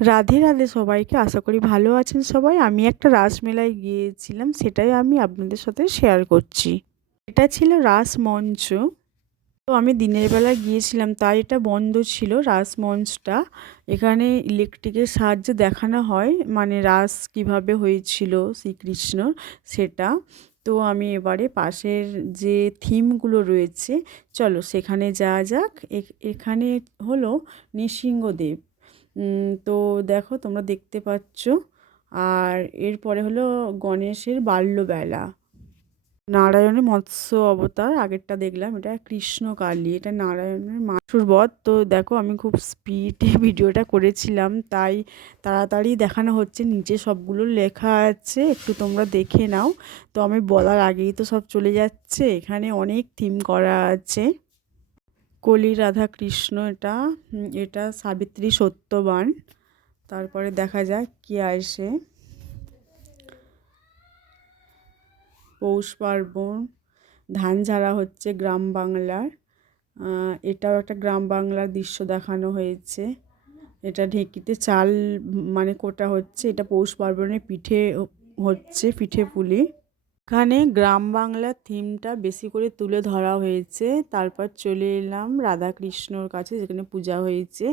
রাধে রাধে সবাইকে, আশা করি ভালো আছেন সবাই। আমি একটা রাসমেলায় গিয়েছিলাম, সেটাই আমি আপনাদের সাথে শেয়ার করছি। এটা ছিল রাস মঞ্চ। তো আমি দিনের বেলা গিয়েছিলাম, তাই এটা বন্ধ ছিল রাসমঞ্চটা। এখানে ইলেকট্রিকের সাহায্যে দেখানো হয়, মানে রাস কিভাবে হয়েছিল শ্রীকৃষ্ণর, সেটা। তো আমি এবারে পাশের যে থিমগুলো রয়েছে, চলো সেখানে যাওয়া যাক। এখানে হলো নৃসিংহদেব। তো দেখো, তোমরা দেখতে পাচ্ছ। আর এরপরে হলো গণেশের বাল্যবেলা, নারায়ণের মৎস্য অবতার। আগেরটা দেখলাম, এটা কৃষ্ণকালী, এটা নারায়ণের মাসুর বধ। তো দেখো, আমি খুব স্পিডে ভিডিওটা করেছিলাম, তাই তাড়াতাড়ি দেখানো হচ্ছে। নিচে সবগুলো লেখা আছে, একটু তোমরা দেখে নাও। তো আমি বলার আগেই তো সব চলে যাচ্ছে। এখানে অনেক থিম করা আছে। কলি, রাধা, কৃষ্ণ, এটা সাবিত্রী, সত্যবান। তারপরে দেখা যাক কি আসে। পৌষ পার্বণ, ধান ঝাড়া হচ্ছে গ্রাম বাংলার। এটাও একটা গ্রাম বাংলার দৃশ্য দেখানো হয়েছে। এটা ঢেঁকিতে চাল মানে কোটা হচ্ছে। এটা পৌষ পার্বণে পিঠে হচ্ছে, পিঠে পুলি। এখানে গ্রাম বাংলার থিমটা বেশি করে তুলে ধরা হয়েছে। তারপর চলে এলাম রাধাকৃষ্ণর কাছে, যেখানে পূজা হয়েছে।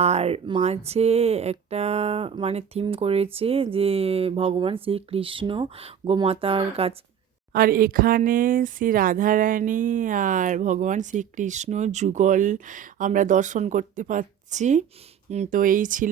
আর মাঝে একটা মানে থিম করেছে যে ভগবান শ্রীকৃষ্ণ গোমাতার কাছে। আর এখানে শ্রী রাধারানী আর ভগবান শ্রীকৃষ্ণ যুগল আমরা দর্শন করতে পাচ্ছি। তো এই ছিল।